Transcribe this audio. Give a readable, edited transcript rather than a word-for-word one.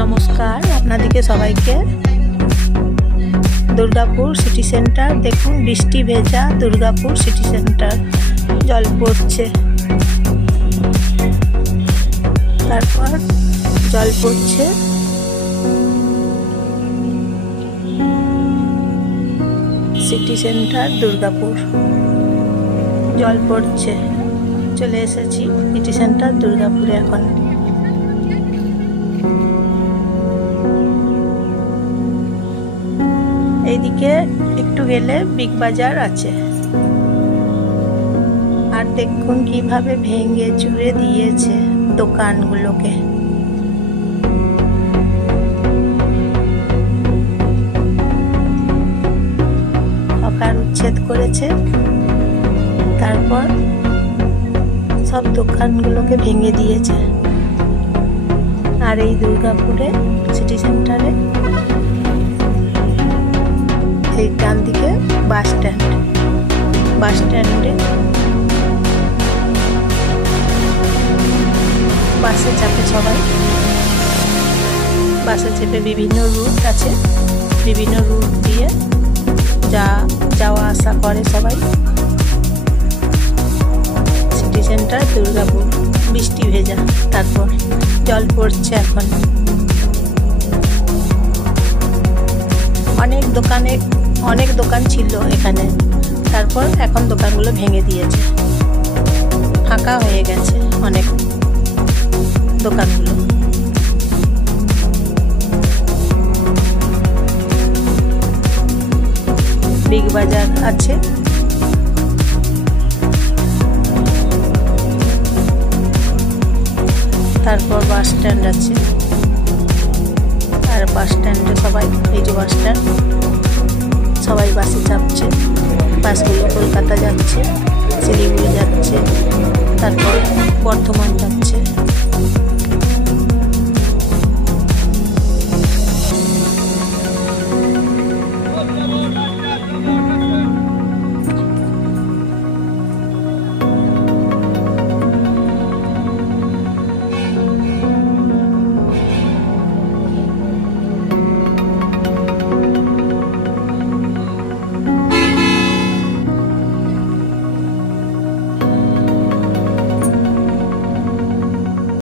নমস্কার আপনাদেরকে সবাইকে। দুর্গাপুর সিটি সেন্টার দেখুন, বৃষ্টি ভেজা দুর্গাপুর সিটি সেন্টার, জল পড়ছে, তারপর জল পড়ছে। সিটি সেন্টার দুর্গাপুর, জল পড়ছে। চলে এসেছি সিটি সেন্টার দুর্গাপুরে। এখন এইদিকে একটু গেলে বিগ বাজার আছে। আর দেখুন কিভাবে ভেঙে চুরে দিয়েছে দোকানগুলোকে। হকার উচ্ছেদ করেছে, তারপর সব দোকানগুলোকে ভেঙে দিয়েছে। আর এই দুর্গাপুরে সিটি সেন্টারে এই ডান দিকে বাস স্ট্যান্ড, বাস স্ট্যান্ডে বাসে চাপে সবাই। বাসে চেপে বিভিন্ন রুট আছে, বিভিন্ন রুট দিয়ে যাওয়া আসা করে সবাই। সিটি সেন্টার দুর্গাপুর, বৃষ্টি ভেজা, তারপর জল পড়ছে। এখন অনেক দোকান ছিল এখানে, তারপর এখন দোকানগুলো ভেঙে দিয়েছে, ফাঁকা হয়ে গেছে অনেক দোকানগুলো। বিগ বাজার আছে, তারপর বাস স্ট্যান্ড আছে। আর বাস স্ট্যান্ডে সবাই, এই যে বাস স্ট্যান্ড, সবাই বাসে চাপছে। বাসগুলো কলকাতা যাচ্ছে, শিলিগুড়ি যাচ্ছে, তারপর বর্ধমান